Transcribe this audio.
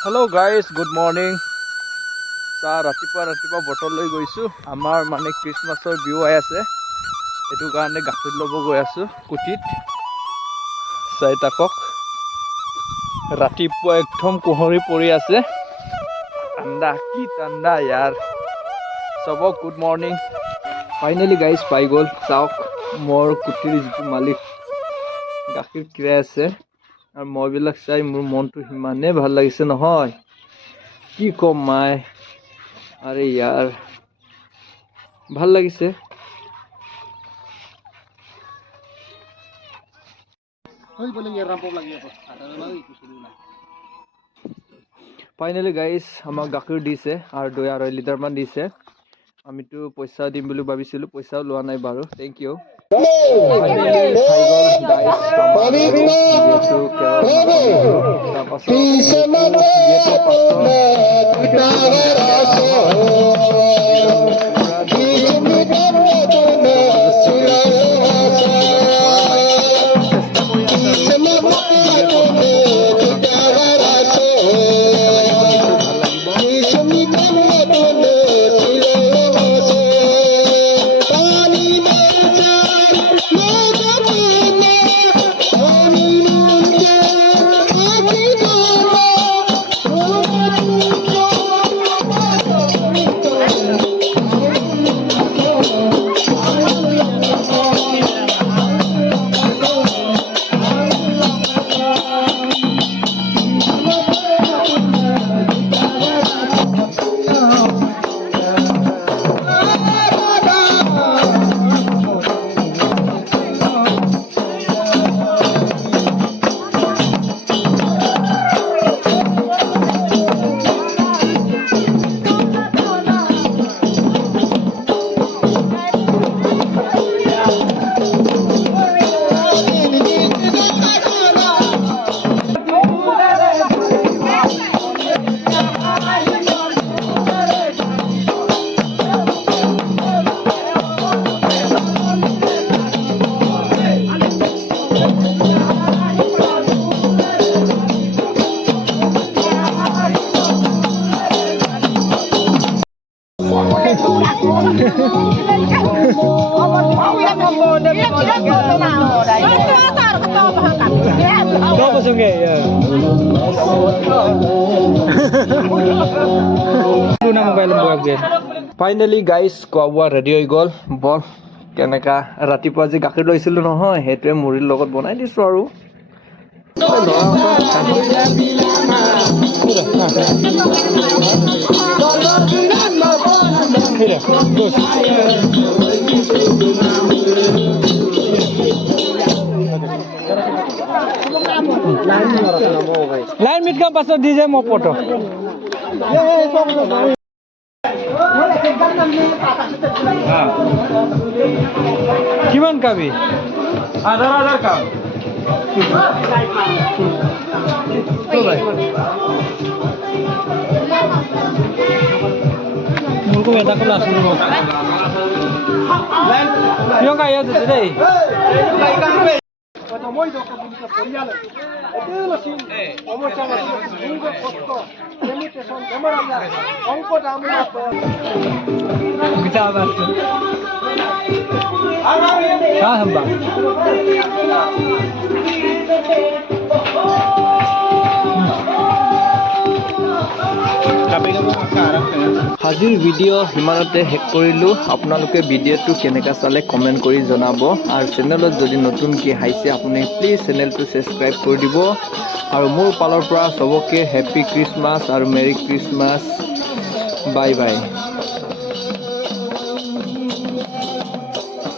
Hello guys, good morning. ৰাতিপুৱা bottle লৈ গৈছো আমাৰ মানে ক্ৰিসমাছৰ ভিউ আই আছে এটো কাৰণে গাখীৰ লব গৈ আছো কুটিত চাইটাকক ৰাতিপুৱা একদম কুহৰি পৰি আছে ঠাণ্ডা यार সবক গুড মৰ্নিং ফাইনালি গাইস পাই গল চাওক মোৰ কুটিৰ যিটো মালিক গাখীৰ কিৰাই আছে আৰ মই বিলাক চাই মোৰ মনটো হিমানে ভাল লাগিছে নহয় কি কম মাই আৰে यार ভাল লাগিছে ফাইনালি গাইস আমাক গাখীৰ দিছে আৰু 2.5 লিটাৰ মান দিছে আমিতো পইচা দিম বুলি ভাবিছিলো পইচাও লোৱা নাই বাৰু থ্যাংক ইউ Finally guys, কোৱা ৰেডি হৈ গল বল কেনেকা ৰাতিপুৱা যে গাখীৰ লৈছিলো নহয় হেতুৱে মুৰিৰ লগত বনাই দিছো আৰু লাইন মিট কা পাছত দিছে মো ফটো কিমান কাবি 1,000 কাম তো ভাই মুরকো বেটা কলা শুরু yo kaya to today মই ডক্টর বুলিকে পরিয়ালে এতেলো সিন সমস্যা আছে দুর্গ কষ্ট লিমিটেশন বেমার অঙ্ক দামনা বিচার আছে হ্যাঁ হাম্বা আজিৰ ভিডিঅ' হিমানতে শেষ কৰিলোঁ আপোনালোকে ভিডিঅ'টো কেনেকা চালে কমেণ্ট কৰি জনাব আৰু চেনেলত যদি নতুনকৈ আহিছে আপুনি প্লিজ চেনেলটো ছাবস্ক্ৰাইব কৰি দিব আৰু মোৰ ফালৰ পৰা সবকে হেপী ক্ৰিসমাছ আৰু মেৰী ক্ৰিসমাছ বাই বাই